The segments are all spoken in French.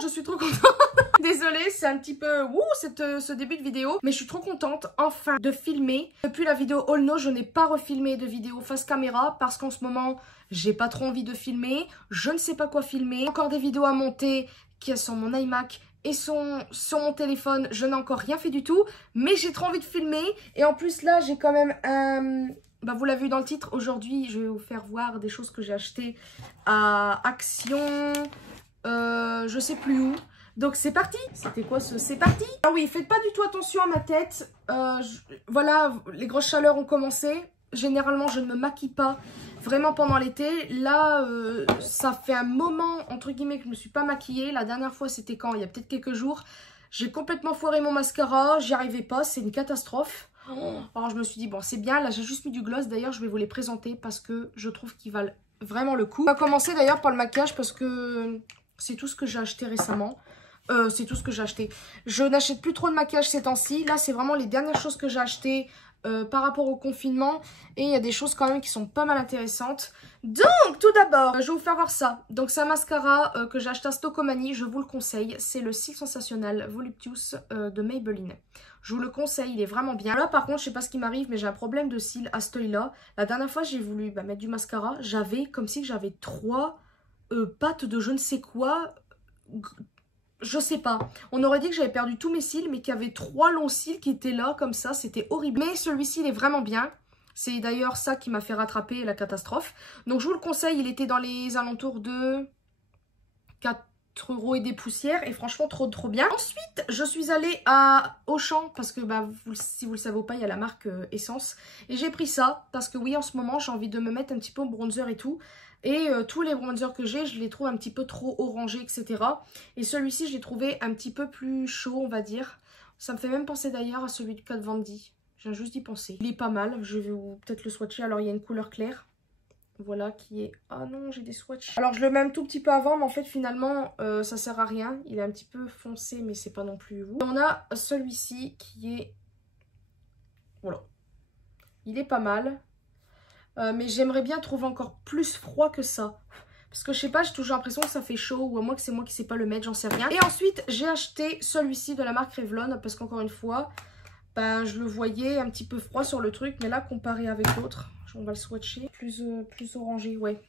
je suis trop contente. Désolée, c'est un petit peu ce début de vidéo, mais je suis trop contente enfin de filmer. Depuis la vidéo All No, je n'ai pas refilmé de vidéo face caméra parce qu'en ce moment, j'ai pas trop envie de filmer. Je ne sais pas quoi filmer. Encore des vidéos à monter qui sont mon iMac et sur mon téléphone. Je n'ai encore rien fait du tout, mais j'ai trop envie de filmer. Et en plus là, j'ai quand même un... Bah, vous l'avez vu dans le titre, aujourd'hui, je vais vous faire voir des choses que j'ai achetées à Action, je sais plus où. Donc c'est parti. C'était quoi ce c'est parti? Ah oui, faites pas du tout attention à ma tête. Voilà, les grosses chaleurs ont commencé. Généralement, je ne me maquille pas vraiment pendant l'été. Là, ça fait un moment, entre guillemets, que je ne me suis pas maquillée. La dernière fois, c'était quand? Il y a peut-être quelques jours. J'ai complètement foiré mon mascara. J'y arrivais pas. C'est une catastrophe. Alors, je me suis dit, bon, c'est bien. Là, j'ai juste mis du gloss. D'ailleurs, je vais vous les présenter parce que je trouve qu'ils valent vraiment le coup. On va commencer d'ailleurs par le maquillage parce que c'est tout ce que j'ai acheté récemment. C'est tout ce que j'ai acheté. Je n'achète plus trop de maquillage ces temps-ci. Là, c'est vraiment les dernières choses que j'ai achetées par rapport au confinement. Et il y a des choses quand même qui sont pas mal intéressantes. Donc, tout d'abord, je vais vous faire voir ça. Donc, c'est un mascara que j'ai acheté à Stockomanie. Je vous le conseille. C'est le Cils Sensationnel Voluptuous de Maybelline. Je vous le conseille, il est vraiment bien. Là, par contre, je sais pas ce qui m'arrive, mais j'ai un problème de cils à cet œil-là. La dernière fois, j'ai voulu mettre du mascara. J'avais comme si j'avais 3 pattes de je ne sais quoi. Je sais pas. On aurait dit que j'avais perdu tous mes cils, mais qu'il y avait 3 longs cils qui étaient là, comme ça. C'était horrible. Mais celui-ci, il est vraiment bien. C'est d'ailleurs ça qui m'a fait rattraper la catastrophe. Donc, je vous le conseille. Il était dans les alentours de 4 € et des poussières. Et franchement, trop bien. Ensuite, je suis allée à Auchan. Parce que, bah, si vous le savez pas, il y a la marque Essence. Et j'ai pris ça. Parce que oui, en ce moment, j'ai envie de me mettre un petit peu au bronzer et tout. Et tous les bronzers que j'ai, je les trouve un petit peu trop orangés, etc. Et celui-ci, je l'ai trouvé un petit peu plus chaud, on va dire. Ça me fait même penser d'ailleurs à celui de Kat Von D. Je viens juste d'y penser. Il est pas mal, je vais peut-être le swatcher. Alors, il y a une couleur claire. Voilà, qui est... Ah non, j'ai des swatchs. Alors, je le mets un tout petit peu avant, mais en fait, finalement, ça sert à rien. Il est un petit peu foncé, mais c'est pas non plus vous. On a celui-ci qui est... Voilà. Il est pas mal. Mais j'aimerais bien trouver encore plus froid que ça. Parce que je sais pas, j'ai toujours l'impression que ça fait chaud. Ou à moins que c'est moi qui sais pas le mettre, j'en sais rien. Et ensuite, j'ai acheté celui-ci de la marque Revlon. Parce qu'encore une fois, ben, je le voyais un petit peu froid sur le truc. Mais là, comparé avec l'autre, on va le swatcher. Plus orangé, ouais.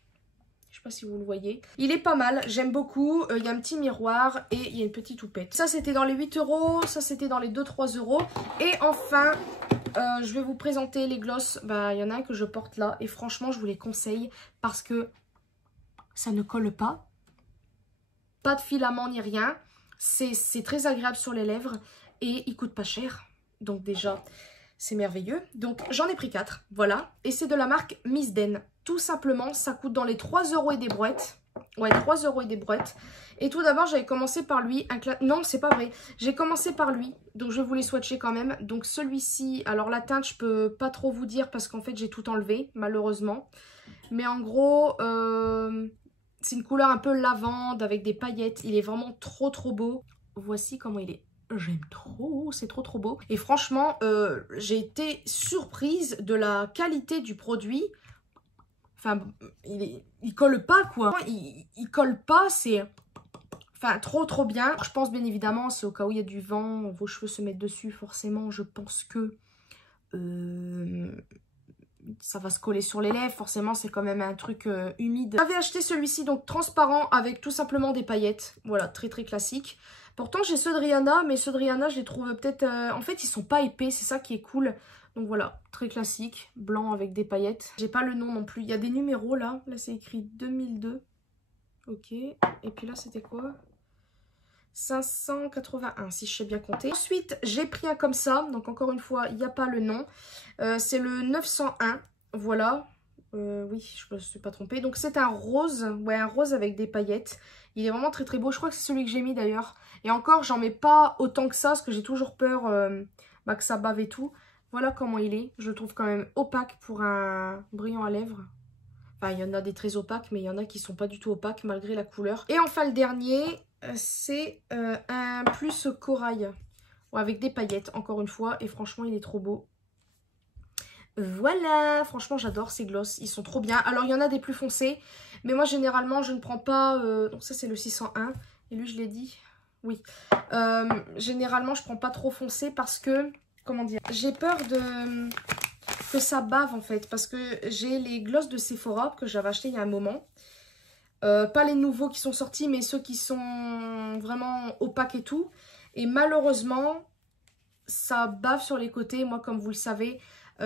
Je sais pas si vous le voyez. Il est pas mal, j'aime beaucoup. Il y a un petit miroir et il y a une petite houppette. Ça, c'était dans les 8 €. Ça, c'était dans les 2-3 €. Et enfin... je vais vous présenter les glosses. Bah, il y en a un que je porte là. Et franchement, je vous les conseille parce que ça ne colle pas. Pas de filament ni rien. C'est très agréable sur les lèvres. Et il coûte pas cher. Donc déjà, c'est merveilleux. Donc j'en ai pris 4. Voilà. Et c'est de la marque Miss Den. Tout simplement, ça coûte dans les 3 € et des brouettes. Ouais, 3 € et des brouettes. Et tout d'abord, j'avais commencé par lui. Non, c'est pas vrai. J'ai commencé par lui. Donc, je vais vous les swatcher quand même. Donc, celui-ci, alors la teinte, je peux pas trop vous dire parce qu'en fait, j'ai tout enlevé, malheureusement. Mais en gros, c'est une couleur un peu lavande avec des paillettes. Il est vraiment trop beau. Voici comment il est. J'aime trop, c'est trop beau. Et franchement, j'ai été surprise de la qualité du produit. Enfin, il colle pas, quoi. Il colle pas, c'est... Enfin, trop bien. Je pense bien évidemment, c'est au cas où il y a du vent, vos cheveux se mettent dessus, forcément, je pense que ça va se coller sur les lèvres. Forcément, c'est quand même un truc humide. J'avais acheté celui-ci, donc transparent, avec tout simplement des paillettes. Voilà, très classique. Pourtant, j'ai ceux de Rihanna, mais ceux de Rihanna, je les trouve peut-être... En fait, ils sont pas épais, c'est ça qui est cool. Donc voilà, très classique, blanc avec des paillettes. J'ai pas le nom non plus. Il y a des numéros là. Là, c'est écrit 2002. Ok. Et puis là, c'était quoi? 581, si je sais bien compter. Ensuite, j'ai pris un comme ça. Donc encore une fois, il n'y a pas le nom. C'est le 901. Voilà. Oui, je ne me suis pas trompée. Donc c'est un rose. Ouais, un rose avec des paillettes. Il est vraiment très beau. Je crois que c'est celui que j'ai mis d'ailleurs. Et encore, j'en mets pas autant que ça. Parce que j'ai toujours peur que ça bave et tout. Voilà comment il est. Je le trouve quand même opaque pour un brillant à lèvres. Enfin, il y en a des très opaques, mais il y en a qui sont pas du tout opaques malgré la couleur. Et enfin, le dernier, c'est un plus corail. Ouais, avec des paillettes, encore une fois. Et franchement, il est trop beau. Voilà, franchement, j'adore ces glosses. Ils sont trop bien. Alors, il y en a des plus foncés. Mais moi, généralement, je ne prends pas... donc ça, c'est le 601. Et lui, je l'ai dit. Oui. Généralement, je prends pas trop foncé parce que, comment dire, j'ai peur que ça bave en fait. Parce que j'ai les glosses de Sephora que j'avais acheté il y a un moment. Pas les nouveaux qui sont sortis, mais ceux qui sont vraiment opaques et tout. Et malheureusement, ça bave sur les côtés. Moi, comme vous le savez,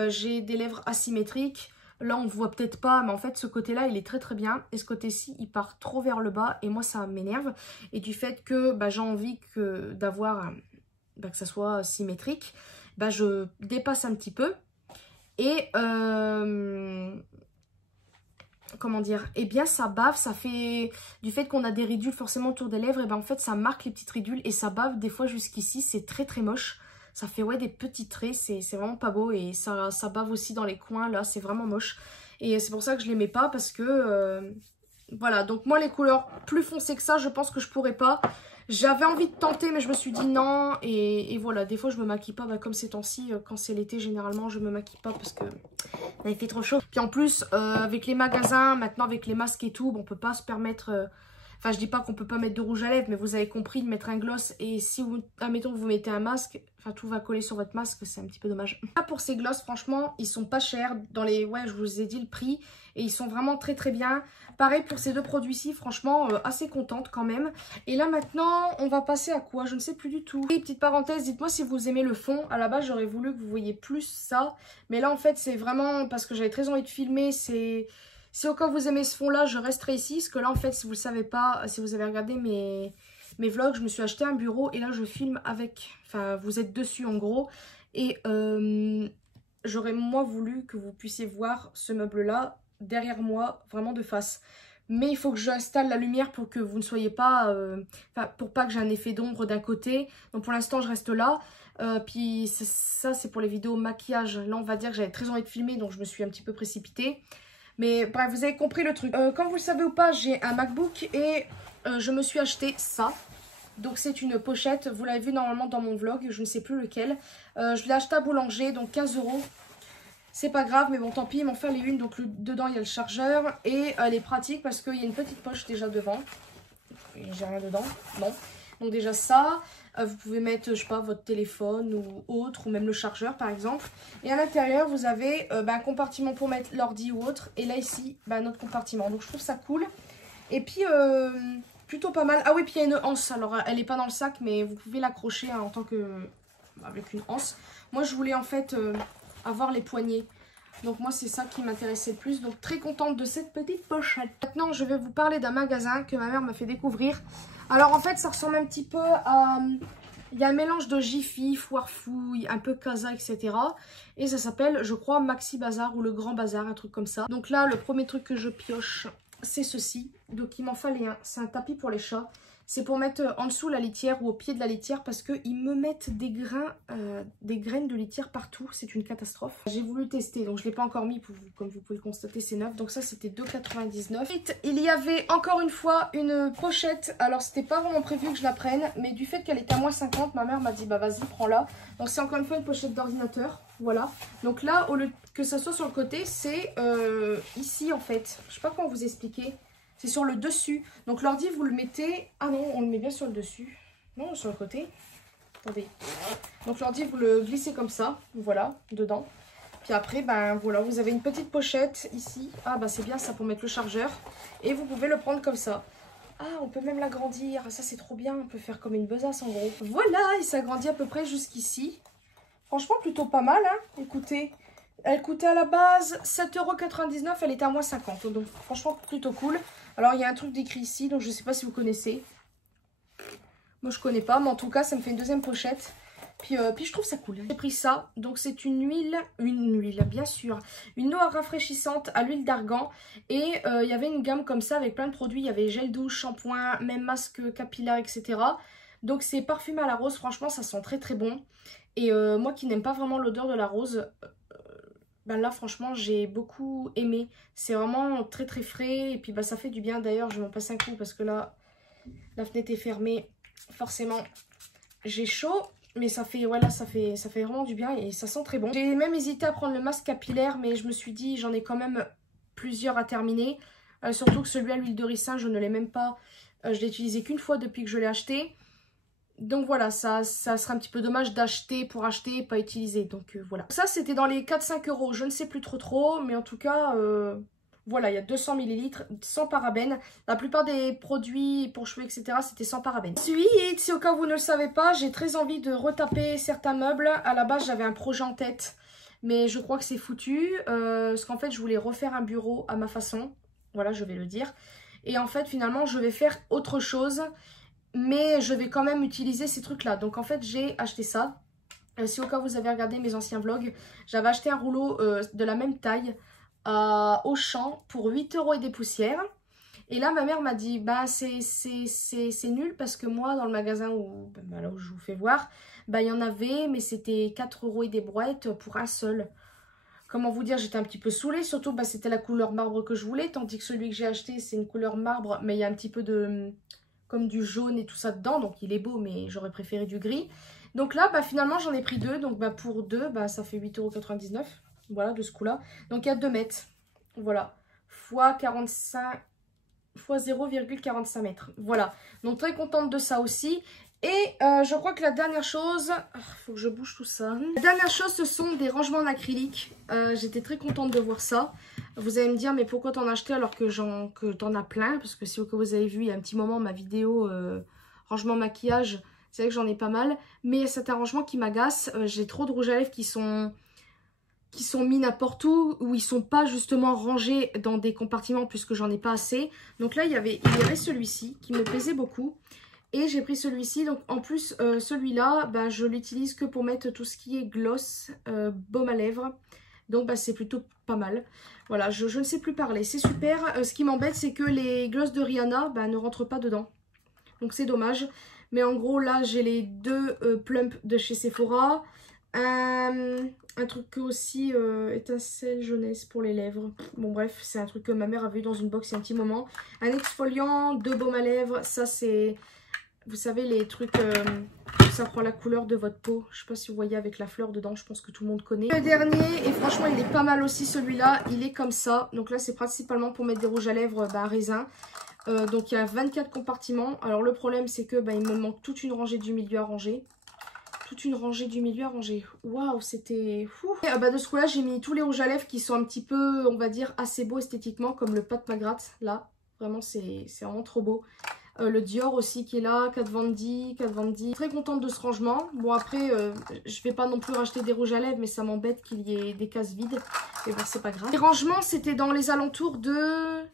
j'ai des lèvres asymétriques. Là, on ne voit peut-être pas, mais en fait, ce côté-là, il est très très bien. Et ce côté-ci, il part trop vers le bas. Et moi, ça m'énerve. Et du fait que j'ai envie d'avoir que ça soit symétrique, je dépasse un petit peu. Et comment dire, eh bien ça bave, ça fait du fait qu'on a des ridules forcément autour des lèvres, et en fait ça marque les petites ridules et ça bave des fois jusqu'ici, c'est très très moche. Ça fait ouais des petits traits, c'est vraiment pas beau et ça bave aussi dans les coins là, c'est vraiment moche. Et c'est pour ça que je les mets pas parce que voilà, donc moi les couleurs plus foncées que ça, je pense que je pourrais pas. J'avais envie de tenter mais je me suis dit non et voilà, des fois je me maquille pas comme ces temps-ci, quand c'est l'été généralement je me maquille pas parce que il fait trop chaud. Puis en plus avec les magasins, maintenant avec les masques et tout, on peut pas se permettre... Enfin je dis pas qu'on peut pas mettre de rouge à lèvres, mais vous avez compris, de mettre un gloss et si vous, admettons vous mettez un masque, enfin tout va coller sur votre masque, c'est un petit peu dommage. Là pour ces gloss franchement ils sont pas chers, dans les, ouais je vous ai dit le prix et ils sont vraiment très très bien. Pareil pour ces deux produits-ci, franchement assez contente quand même. Et là maintenant on va passer à quoi? Je ne sais plus du tout. Et petite parenthèse, dites-moi si vous aimez le fond. À la base j'aurais voulu que vous voyiez plus ça, mais là en fait c'est vraiment parce que j'avais très envie de filmer, c'est... Si au cas où vous aimez ce fond là, je resterai ici. Parce que là en fait si vous ne le savez pas, si vous avez regardé mes vlogs, je me suis acheté un bureau et là je filme avec. Enfin vous êtes dessus en gros. Et j'aurais moi voulu que vous puissiez voir ce meuble là derrière moi, vraiment de face. Mais il faut que j'installe la lumière pour que vous ne soyez pas... Enfin pour pas que j'ai un effet d'ombre d'un côté. Donc pour l'instant je reste là. Puis ça c'est pour les vidéos maquillage. Là on va dire que j'avais très envie de filmer donc je me suis un petit peu précipitée. Mais bref, vous avez compris le truc. Comme vous le savez ou pas, j'ai un MacBook et je me suis acheté ça. Donc c'est une pochette, vous l'avez vu normalement dans mon vlog, je ne sais plus lequel. Je l'ai acheté à Boulanger, donc 15 €. C'est pas grave, mais bon tant pis, il m'en fallait une. Donc dedans il y a le chargeur et elle est pratique parce qu'il y a une petite poche déjà devant. J'ai rien dedans, non. Donc déjà ça, vous pouvez mettre, je sais pas, votre téléphone ou autre, ou même le chargeur par exemple. Et à l'intérieur, vous avez un compartiment pour mettre l'ordi ou autre. Et là ici, notre compartiment. Donc je trouve ça cool. Et puis, plutôt pas mal. Ah oui, puis il y a une anse. Alors elle n'est pas dans le sac, mais vous pouvez l'accrocher en tant que... avec une anse. Moi je voulais en fait avoir les poignets. Donc moi c'est ça qui m'intéressait le plus. Donc très contente de cette petite pochette. Maintenant je vais vous parler d'un magasin que ma mère m'a fait découvrir. Alors en fait ça ressemble un petit peu à... Il y a un mélange de Jiffy, Foire Fouille, un peu Casa, etc. Et ça s'appelle je crois Maxi Bazar ou le Grand Bazar, un truc comme ça. Donc là le premier truc que je pioche c'est ceci. Donc il m'en fallait un. C'est un tapis pour les chats. C'est pour mettre en dessous la litière ou au pied de la litière parce qu'ils me mettent des graines de litière partout. C'est une catastrophe. J'ai voulu tester, donc je ne l'ai pas encore mis. Comme vous pouvez le constater, c'est neuf. Donc ça, c'était 2,99 €. Il y avait encore une fois une pochette. Alors, c'était pas vraiment prévu que je la prenne. Mais du fait qu'elle était à moins 50, ma mère m'a dit, bah vas-y, prends-la. Donc c'est encore une fois une pochette d'ordinateur. Voilà. Donc là, au lieu que ça soit sur le côté, c'est ici en fait. Je sais pas comment vous expliquer. C'est sur le dessus. Donc l'ordi, vous le mettez... Ah non, on le met bien sur le dessus. Non, sur le côté. Attendez. Donc l'ordi, vous le glissez comme ça. Voilà, dedans. Puis après, voilà, vous avez une petite pochette ici. Ah c'est bien ça pour mettre le chargeur. Et vous pouvez le prendre comme ça. Ah, on peut même l'agrandir. Ça, c'est trop bien. On peut faire comme une besace en gros. Voilà, il s'agrandit à peu près jusqu'ici. Franchement, plutôt pas mal, hein. Écoutez... Elle coûtait à la base 7,99 €, elle était à moins 50. Donc franchement plutôt cool. Alors il y a un truc d'écrit ici, donc je ne sais pas si vous connaissez. Moi je connais pas, mais en tout cas ça me fait une deuxième pochette. Puis je trouve ça cool. J'ai pris ça, donc c'est une huile bien sûr. Une eau rafraîchissante à l'huile d'argan. Et il y avait une gamme comme ça avec plein de produits. Il y avait gel douche, shampoing, même masque capillaire, etc. Donc c'est parfumé à la rose, franchement ça sent très très bon. Et moi qui n'aime pas vraiment l'odeur de la rose... là franchement j'ai beaucoup aimé. C'est vraiment très très frais et puis ça fait du bien. D'ailleurs je vais m'en passer un coup parce que là la fenêtre est fermée. Forcément j'ai chaud, mais ça fait voilà, ça fait vraiment du bien et ça sent très bon. J'ai même hésité à prendre le masque capillaire, mais je me suis dit j'en ai quand même plusieurs à terminer. Surtout que celui à l'huile de ricin je ne l'ai même pas Je l'ai utilisé qu'une fois depuis que je l'ai acheté. Donc voilà, ça serait un petit peu dommage d'acheter pour acheter et pas utiliser. Donc voilà. Ça, c'était dans les 4-5 euros. Je ne sais plus trop. Mais en tout cas, voilà, il y a 200 ml sans parabènes. La plupart des produits pour cheveux, etc., c'était sans parabènes. Ensuite, si au cas où vous ne le savez pas, j'ai très envie de retaper certains meubles. À la base, j'avais un projet en tête. Mais je crois que c'est foutu. Parce qu'en fait, je voulais refaire un bureau à ma façon. Voilà, je vais le dire. Et en fait, finalement, je vais faire autre chose. Mais je vais quand même utiliser ces trucs-là. Donc en fait, j'ai acheté ça. Si au cas où vous avez regardé mes anciens vlogs, j'avais acheté un rouleau de la même taille à Auchan pour 8 € et des poussières. Et là, ma mère m'a dit, bah c'est nul parce que moi, dans le magasin où, bah, là où je vous fais voir, bah il y en avait, mais c'était 4 € et des brouettes pour un seul. Comment vous dire, j'étais un petit peu saoulée, surtout bah, c'était la couleur marbre que je voulais, tandis que celui que j'ai acheté, c'est une couleur marbre, mais il y a un petit peu de... comme du jaune et tout ça dedans, donc il est beau, mais j'aurais préféré du gris. Donc là, bah, finalement, j'en ai pris deux, donc bah, pour deux, bah, ça fait 8,99 €, voilà, de ce coup-là. Donc il y a 2 mètres, voilà, fois 45, fois 0,45 mètres, voilà. Donc très contente de ça aussi. Et je crois que la dernière chose, faut que je bouge tout ça. La dernière chose, ce sont des rangements en acrylique. J'étais très contente de voir ça. Vous allez me dire, mais pourquoi t'en as acheté alors que t'en as plein? Parce que si vous avez vu, il y a un petit moment, ma vidéo rangement maquillage, c'est vrai que j'en ai pas mal. Mais il y a certains rangements qui m'agacent. J'ai trop de rouge à lèvres qui sont mis n'importe où ils sont pas justement rangés dans des compartiments puisque j'en ai pas assez. Donc là, il y avait celui-ci qui me plaisait beaucoup. Et j'ai pris celui-ci, donc en plus celui-là, bah, je l'utilise que pour mettre tout ce qui est gloss, baume à lèvres. Donc bah, c'est plutôt pas mal. Voilà, je ne sais plus parler, c'est super. Ce qui m'embête, c'est que les gloss de Rihanna bah, ne rentrent pas dedans. Donc c'est dommage. Mais en gros, là, j'ai les 2 plump de chez Sephora. Un truc aussi étincelle jeunesse pour les lèvres. Bon bref, c'est un truc que ma mère avait eu dans une box il y a un petit moment. Un exfoliant, 2 baumes à lèvres. Ça c'est... Vous savez, les trucs, ça prend la couleur de votre peau. Je sais pas si vous voyez avec la fleur dedans, je pense que tout le monde connaît. Le dernier, et franchement, il est pas mal aussi celui-là. Il est comme ça. Donc là, c'est principalement pour mettre des rouges à lèvres à raisin. Donc il y a 24 compartiments. Alors le problème, c'est que il me manque toute une rangée du milieu à ranger. Toute une rangée du milieu à ranger. Waouh, c'était fou. Et, de ce coup-là, j'ai mis tous les rouges à lèvres qui sont un petit peu, on va dire, assez beaux esthétiquement, comme le Pat McGrath. Là, vraiment, c'est vraiment trop beau. Le Dior aussi qui est là, Kat Von D. Très contente de ce rangement. Bon après, je vais pas non plus racheter des rouges à lèvres, mais ça m'embête qu'il y ait des cases vides. Mais bon, c'est pas grave. Les rangements, c'était dans les alentours de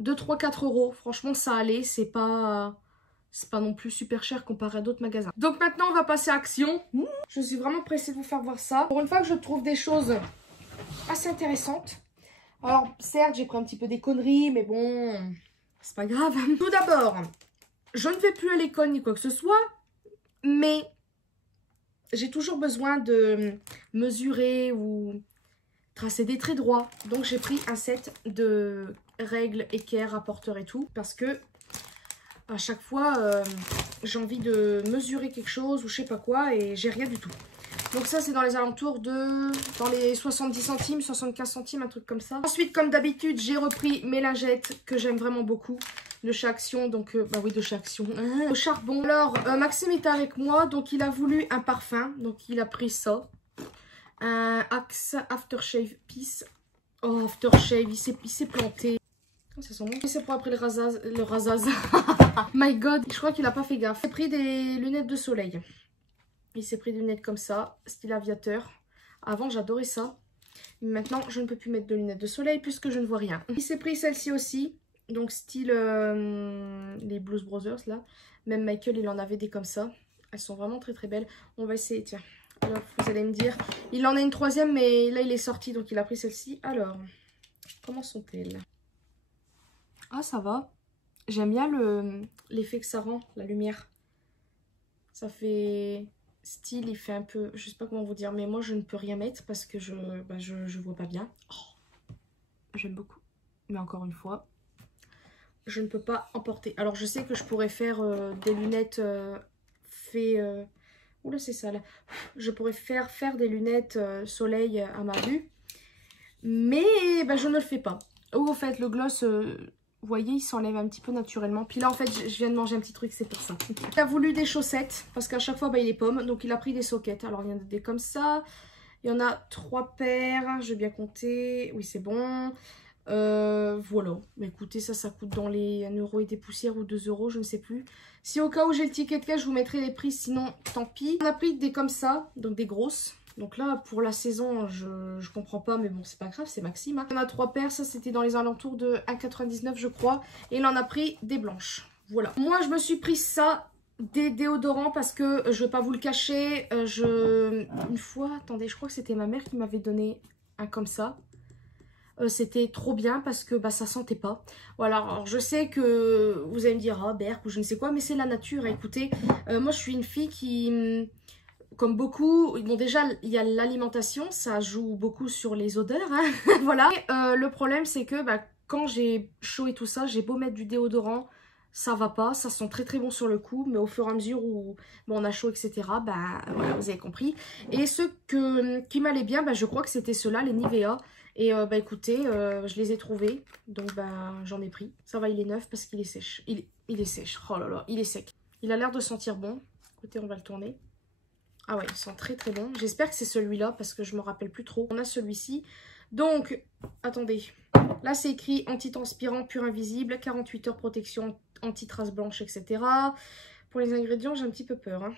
3-4 €. Franchement, ça allait. C'est pas non plus super cher comparé à d'autres magasins. Donc maintenant, on va passer à action. Je suis vraiment pressée de vous faire voir ça. Pour une fois que je trouve des choses assez intéressantes. Alors, certes, j'ai pris un petit peu des conneries, mais bon... c'est pas grave. Tout d'abord, je ne vais plus à l'école ni quoi que ce soit, mais j'ai toujours besoin de mesurer ou tracer des traits droits. Donc j'ai pris un set de règles, équerres, rapporteurs et tout, parce que à chaque fois, j'ai envie de mesurer quelque chose ou je sais pas quoi et j'ai rien du tout. Donc ça, c'est dans les alentours de... dans les 70 centimes, 75 centimes, un truc comme ça. Ensuite, comme d'habitude, j'ai repris mes lingettes que j'aime vraiment beaucoup. De chez Action, donc... bah oui, de chez Action. Au charbon. Alors, Maxime est avec moi, donc il a voulu un parfum. Donc, il a pris ça. Un Axe Aftershave Peace. Oh, Aftershave, il s'est planté. C'est son nom. C'est pour après le rasage. My God, je crois qu'il a pas fait gaffe. J'ai pris des lunettes de soleil. Il s'est pris des lunettes comme ça, style aviateur. Avant, j'adorais ça. Mais maintenant, je ne peux plus mettre de lunettes de soleil puisque je ne vois rien. Il s'est pris celle-ci aussi. Donc, style les Blues Brothers, là. Même Michael, il en avait des comme ça. Elles sont vraiment très, très belles. On va essayer, tiens. Alors, vous allez me dire... Il en a une troisième, mais là, il est sorti. Donc, il a pris celle-ci. Alors, comment sont-elles? Ah, ça va. J'aime bien l'effet que ça rend, la lumière. Ça fait... style, il fait un peu, je sais pas comment vous dire, mais moi je ne peux rien mettre parce que je vois pas bien. Oh, j'aime beaucoup, mais encore une fois, je ne peux pas emporter. Alors je sais que je pourrais faire des lunettes oula, c'est ça là. Je pourrais faire des lunettes soleil à ma vue, mais je ne le fais pas. Oh, au fait, le gloss, Vous voyez, il s'enlève un petit peu naturellement. Puis là, en fait, je viens de manger un petit truc, c'est pour ça. Il a voulu des chaussettes, parce qu'à chaque fois, bah, il est pomme. Donc, il a pris des soquettes. Alors, il y en a des comme ça. Il y en a 3 paires. Je vais bien compter. Oui, c'est bon. Voilà. Mais écoutez, ça coûte dans les 1 euro et des poussières ou 2 euros, je ne sais plus. Si au cas où j'ai le ticket de caisse, je vous mettrai les prix. Sinon, tant pis. On a pris des comme ça, donc des grosses. Donc là, pour la saison, je comprends pas, mais bon, c'est pas grave, c'est Maxime. Hein. On a 3 paires, ça c'était dans les alentours de 1,99 je crois. Et il en a pris des blanches. Voilà. Moi, je me suis pris ça, des déodorants, parce que je vais pas vous le cacher. Une fois, attendez, je crois que c'était ma mère qui m'avait donné un comme ça. C'était trop bien parce que bah, ça sentait pas. Voilà, alors je sais que vous allez me dire, ah, berk ou je ne sais quoi, mais c'est la nature. Écoutez, moi je suis une fille qui... Comme beaucoup, bon déjà il y a l'alimentation, ça joue beaucoup sur les odeurs, hein. Voilà. Et, le problème c'est que bah, quand j'ai chaud et tout ça, j'ai beau mettre du déodorant, ça va pas, ça sent très très bon sur le coup, mais au fur et à mesure où bon, on a chaud etc, bah voilà, vous avez compris. Et ceux qui m'allaient bien, bah, je crois que c'était ceux-là, les Nivea. Et bah écoutez, je les ai trouvés, donc bah j'en ai pris. Ça va, il est neuf parce qu'il est sèche. Il est sèche, oh là là, il est sec. Il a l'air de sentir bon. Écoutez, on va le tourner. Ah ouais, il sent très très bon. J'espère que c'est celui-là parce que je me rappelle plus trop. On a celui-ci. Donc, attendez. Là, c'est écrit antitranspirant pur invisible, 48 heures protection anti-traces blanches, etc. Pour les ingrédients, j'ai un petit peu peur. Hein.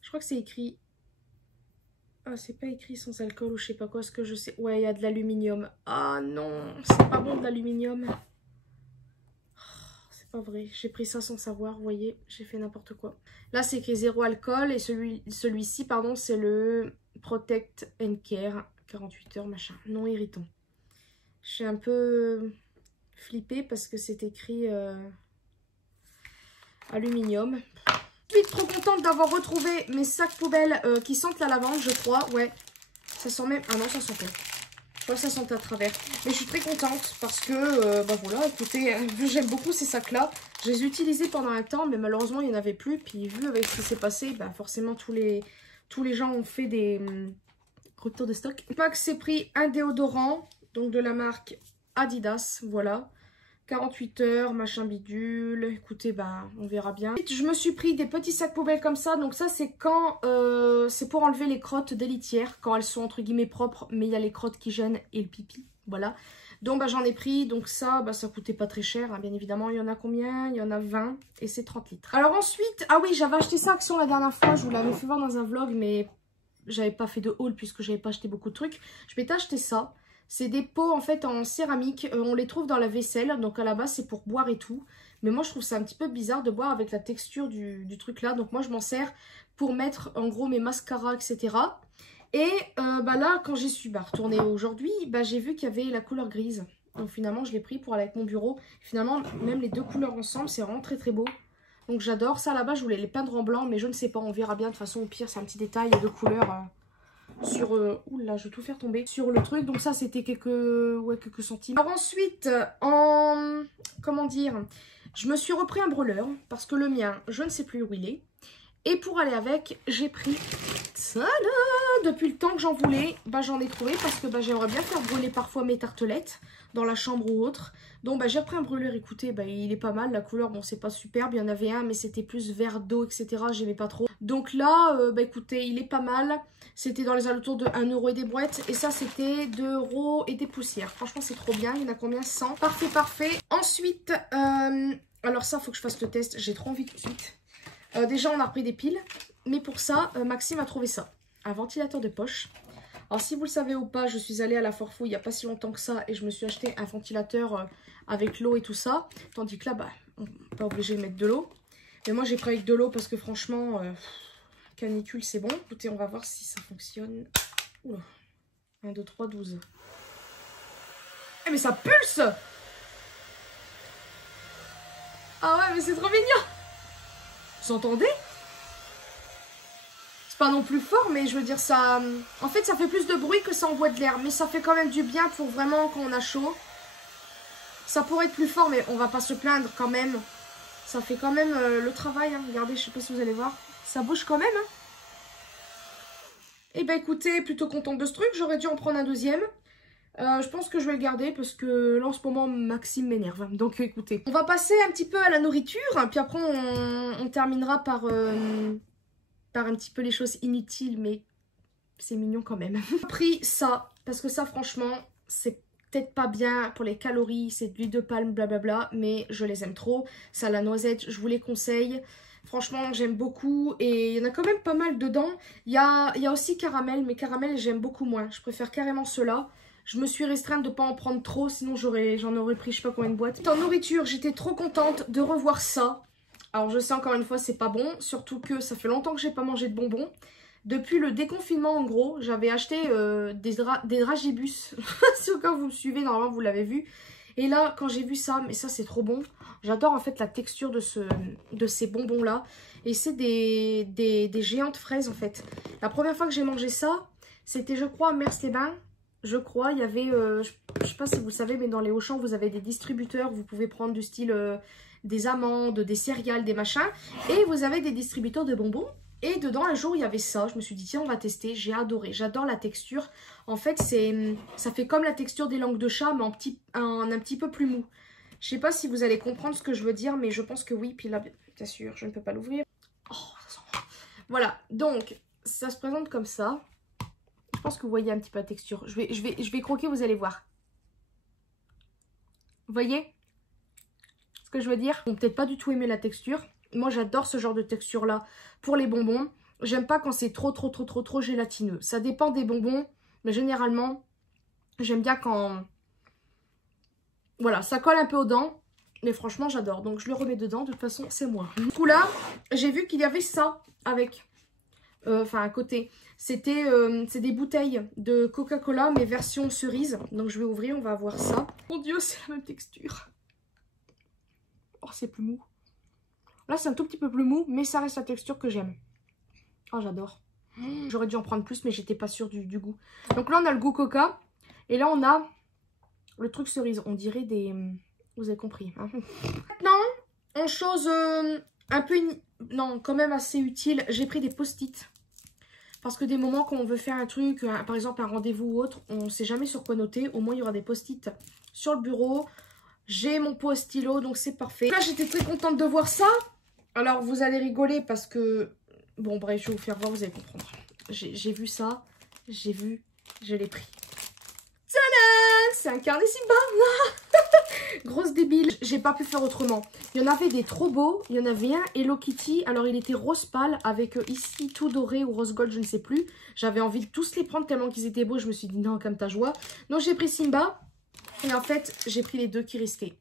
Je crois que c'est écrit... Ah, c'est pas écrit sans alcool ou je sais pas quoi, ce que je sais. Ouais, il y a de l'aluminium. Ah non, c'est pas bon de l'aluminium. C'est pas vrai, j'ai pris ça sans savoir, vous voyez, j'ai fait n'importe quoi. Là, c'est écrit 0 alcool et celui-ci, pardon, c'est le Protect and Care, 48 heures, machin, non irritant. Je suis un peu flippée parce que c'est écrit aluminium. Je suis trop contente d'avoir retrouvé mes sacs poubelles qui sentent la lavande, je crois. Ouais, ça sent même... Ah non, ça sent pas. Je crois que ça sent à travers. Mais je suis très contente parce que, bah voilà, écoutez, j'aime beaucoup ces sacs-là. Je les ai utilisés pendant un temps, mais malheureusement, il n'y en avait plus. Puis vu avec ce qui s'est passé, bah forcément, tous les gens ont fait des ruptures de stock. Pack s'est pris un déodorant, donc de la marque Adidas, voilà. 48 heures, machin bidule. Écoutez, bah, on verra bien. Je me suis pris des petits sacs poubelles comme ça. Donc ça, c'est quand... c'est pour enlever les crottes des litières. Quand elles sont, entre guillemets, propres. Mais il y a les crottes qui gênent et le pipi. Voilà. Donc, bah, j'en ai pris. Donc ça, bah, ça coûtait pas très cher. Hein, bien évidemment, il y en a combien? Il y en a 20. Et c'est 30 litres. Alors ensuite... Ah oui, j'avais acheté ça Action la dernière fois. Je vous l'avais fait voir dans un vlog. Mais j'avais pas fait de haul puisque j'avais pas acheté beaucoup de trucs. Je m'étais acheté ça. C'est des pots en fait en céramique, on les trouve dans la vaisselle, donc à la base c'est pour boire et tout. Mais moi je trouve ça un petit peu bizarre de boire avec la texture du truc là, donc moi je m'en sers pour mettre en gros mes mascaras etc. Et bah là quand j'y suis retournée aujourd'hui, bah, j'ai vu qu'il y avait la couleur grise. Donc finalement je l'ai pris pour aller avec mon bureau. Finalement même les deux couleurs ensemble c'est vraiment très très beau. Donc j'adore ça, là-bas je voulais les peindre en blanc mais je ne sais pas, on verra bien de toute façon au pire c'est un petit détail de couleur... sur oula, je vais tout faire tomber sur le truc, donc ça c'était quelques centimes. Alors ensuite comment dire, je me suis repris un brûleur parce que le mien je ne sais plus où il est, et pour aller avec j'ai pris ça là, depuis le temps que j'en voulais, bah j'en ai trouvé parce que bah j'aimerais bien faire brûler parfois mes tartelettes dans la chambre ou autre. Donc bah j'ai repris un brûleur, écoutez, bah il est pas mal, la couleur bon c'est pas superbe, il y en avait un mais c'était plus vert d'eau etc, j'aimais pas trop. Donc là bah écoutez, il est pas mal, c'était dans les alentours de 1 euro et des brouettes, et ça c'était 2 euros et des poussières. Franchement c'est trop bien, il y en a combien? 100, parfait parfait. Ensuite alors ça faut que je fasse le test, j'ai trop envie tout de suite. Déjà on a repris des piles, mais pour ça Maxime a trouvé ça, un ventilateur de poche. Alors si vous le savez ou pas, je suis allée à la Forfou il n'y a pas si longtemps que ça et je me suis acheté un ventilateur avec l'eau et tout ça. Tandis que là, bah, on n'est pas obligé de mettre de l'eau. Mais moi j'ai pris avec de l'eau parce que franchement, canicule c'est bon. Écoutez, on va voir si ça fonctionne. Oula. 1, 2, 3, 12. Eh mais ça pulse! Ah ouais mais c'est trop mignon! Vous entendez? Pas non plus fort, mais je veux dire ça... En fait, ça fait plus de bruit que ça envoie de l'air. Mais ça fait quand même du bien pour vraiment quand on a chaud. Ça pourrait être plus fort, mais on va pas se plaindre quand même. Ça fait quand même le travail. Hein. Regardez, je sais pas si vous allez voir. Ça bouge quand même. Hein. Et ben écoutez, plutôt contente de ce truc. J'aurais dû en prendre un deuxième. Je pense que je vais le garder parce que là en ce moment Maxime m'énerve. Donc écoutez, on va passer un petit peu à la nourriture. Puis après on terminera par un petit peu les choses inutiles, mais c'est mignon quand même. J'ai pris ça parce que ça franchement c'est peut-être pas bien pour les calories, c'est de l'huile de palme blablabla, mais je les aime trop. Ça la noisette, je vous les conseille. Franchement, j'aime beaucoup et il y en a quand même pas mal dedans. Il y a aussi caramel, mais caramel, j'aime beaucoup moins. Je préfère carrément ceux-là. Je me suis restreinte de ne pas en prendre trop, sinon j'en aurais pris je sais pas combien de boîtes. En nourriture, j'étais trop contente de revoir ça. Alors je sais encore une fois, c'est pas bon, surtout que ça fait longtemps que j'ai pas mangé de bonbons. Depuis le déconfinement, en gros, j'avais acheté des dragibus. Si au cas où vous me suivez, normalement vous l'avez vu. Et là, quand j'ai vu ça, mais ça c'est trop bon. J'adore en fait la texture de ces bonbons là. Et c'est des géantes fraises en fait. La première fois que j'ai mangé ça, c'était je crois à Mercedes. Je crois, il y avait, je sais pas si vous savez, mais dans les Auchan, vous avez des distributeurs. Vous pouvez prendre du style des amandes, des céréales, des machins. Et vous avez des distributeurs de bonbons. Et dedans, un jour, il y avait ça. Je me suis dit, tiens, on va tester. J'ai adoré. J'adore la texture. En fait, ça fait comme la texture des langues de chat, mais un petit peu plus mou. Je sais pas si vous allez comprendre ce que je veux dire, mais je pense que oui. Puis là, bien sûr, je ne peux pas l'ouvrir. Oh, ça sent bon. Voilà. Donc, ça se présente comme ça. Je pense que vous voyez un petit peu la texture. Je vais croquer, vous allez voir. Vous voyez ce que je veux dire? Ils n'ont peut-être pas du tout aimé la texture. Moi, j'adore ce genre de texture-là pour les bonbons. J'aime pas quand c'est trop gélatineux. Ça dépend des bonbons, mais généralement, j'aime bien quand... Voilà, ça colle un peu aux dents. Mais franchement, j'adore. Donc, je le remets dedans. De toute façon, c'est moi. Du coup, là, j'ai vu qu'il y avait ça avec... Enfin, à côté. C'est des bouteilles de Coca-Cola, mais version cerise. Donc, je vais ouvrir, on va avoir ça. Mon Dieu, c'est la même texture. Oh, c'est plus mou. Là, c'est un tout petit peu plus mou, mais ça reste la texture que j'aime. Oh, j'adore. J'aurais dû en prendre plus, mais j'étais pas sûre du goût. Donc là, on a le goût Coca. Et là, on a le truc cerise. On dirait des... Vous avez compris. Hein. Maintenant, en chose un peu... Non, quand même assez utile, j'ai pris des post-it. Parce que des moments quand on veut faire un truc, par exemple un rendez-vous ou autre, on ne sait jamais sur quoi noter. Au moins, il y aura des post-it sur le bureau. J'ai mon pot stylo, donc c'est parfait. Là, j'étais très contente de voir ça. Alors, vous allez rigoler parce que... Bon, bref, je vais vous faire voir, vous allez comprendre. J'ai vu ça, je l'ai pris. Tadam! C'est un carnet Simba. Grosse débile. J'ai pas pu faire autrement. Il y en avait des trop beaux. Il y en avait un Hello Kitty. Alors, il était rose pâle avec ici tout doré ou rose gold, je ne sais plus. J'avais envie de tous les prendre tellement qu'ils étaient beaux. Je me suis dit non, comme ta joie. Donc, j'ai pris Simba. Et en fait, j'ai pris les deux qui risquaient.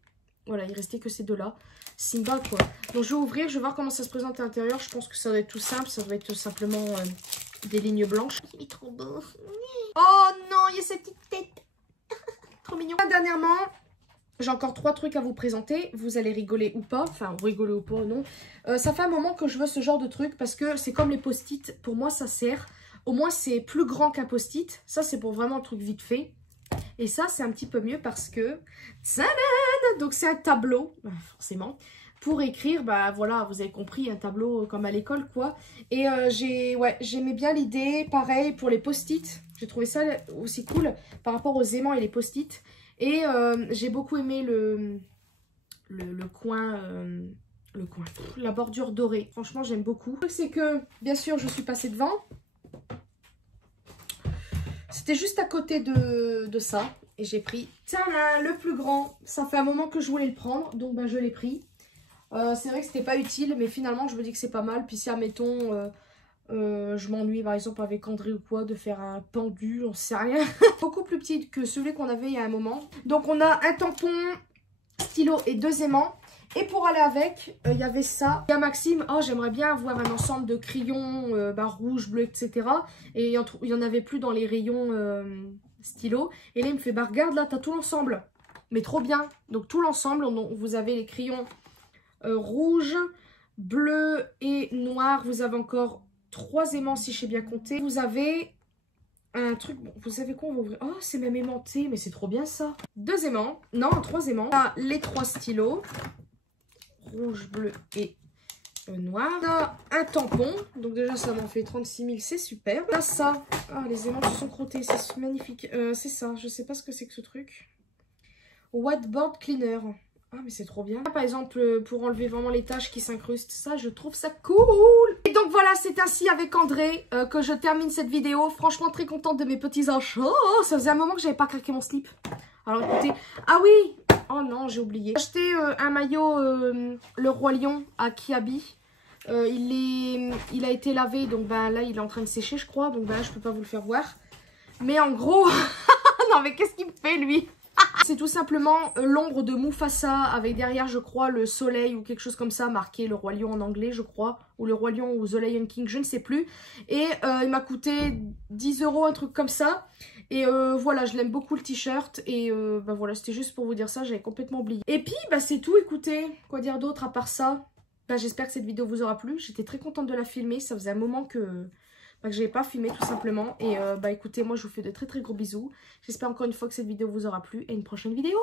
Voilà, il restait que ces deux-là. Simba, quoi. Donc, je vais ouvrir. Je vais voir comment ça se présente à l'intérieur. Je pense que ça doit être tout simple. Ça doit être simplement des lignes blanches. Il est trop beau. Oh non, il y a cette petite tête. Trop mignon. Dernièrement, j'ai encore 3 trucs à vous présenter. Vous allez rigoler ou pas. Enfin, rigoler ou pas, non. Ça fait un moment que je veux ce genre de truc parce que c'est comme les post-it. Pour moi, ça sert. Au moins, c'est plus grand qu'un post-it. Ça, c'est pour vraiment un truc vite fait. Et ça, c'est un petit peu mieux parce que... Tadam! Donc, c'est un tableau, forcément. Pour écrire, bah voilà, vous avez compris, un tableau comme à l'école, quoi. Et j'aimais bien l'idée, pareil, pour les post-it. J'ai trouvé ça aussi cool par rapport aux aimants et les post-it. Et j'ai beaucoup aimé le coin... la bordure dorée. Franchement, j'aime beaucoup. Le truc, c'est que, bien sûr, je suis passée devant. C'était juste à côté de ça. Et j'ai pris le plus grand. Ça fait un moment que je voulais le prendre. Donc ben, je l'ai pris. C'est vrai que c'était pas utile. Mais finalement je me dis que c'est pas mal. Puis si admettons je m'ennuie par exemple avec André ou quoi. De faire un pendu. On sait rien. Beaucoup plus petit que celui qu'on avait il y a un moment. Donc on a un tampon, stylo et 2 aimants. Et pour aller avec, il y avait ça. Il y a Maxime, oh j'aimerais bien avoir un ensemble de crayons rouge, bleu, etc. Et il n'y en avait plus dans les rayons stylo. Et là il me fait, bah regarde là, t'as tout l'ensemble. Mais trop bien. Donc tout l'ensemble, vous avez les crayons rouge, bleu et noir. Vous avez encore 3 aimants si je sais bien compter. Vous avez un truc, bon, vous savez quoi, on va ouvrir. Oh c'est même aimanté, mais c'est trop bien ça. 2 aimants, non 3 aimants. Là, les 3 stylos. Rouge, bleu et noir. On a un tampon, donc déjà ça m'en fait 36 000, c'est super. On a ça, ah les aimants se sont crottés, c'est magnifique. C'est ça, je sais pas ce que c'est que ce truc. Whiteboard cleaner. Ah mais c'est trop bien. Par exemple pour enlever vraiment les taches qui s'incrustent, ça je trouve ça cool. Et donc voilà, c'est ainsi avec André que je termine cette vidéo. Franchement très contente de mes petits achats. Oh, ça faisait un moment que j'avais pas craqué mon slip. Alors écoutez, ah oui, oh non j'ai oublié. J'ai acheté un maillot Le Roi Lion à Kiabi. Il a été lavé, donc bah, là il est en train de sécher je crois. Donc bah, là je peux pas vous le faire voir. Mais en gros, non mais qu'est-ce qu'il me fait lui? C'est tout simplement l'ombre de Mufasa avec derrière je crois le soleil ou quelque chose comme ça marqué Le Roi Lion en anglais je crois, ou Le Roi Lion ou The Lion King, je ne sais plus. Et il m'a coûté 10 €, un truc comme ça. Et voilà, je l'aime beaucoup le t-shirt. Et bah voilà, c'était juste pour vous dire ça, j'avais complètement oublié. Et puis bah c'est tout, écoutez, quoi dire d'autre à part ça. Bah, j'espère que cette vidéo vous aura plu, j'étais très contente de la filmer, ça faisait un moment que je n'avais pas filmé tout simplement. Et bah écoutez, moi je vous fais de très très gros bisous. J'espère encore une fois que cette vidéo vous aura plu et une prochaine vidéo.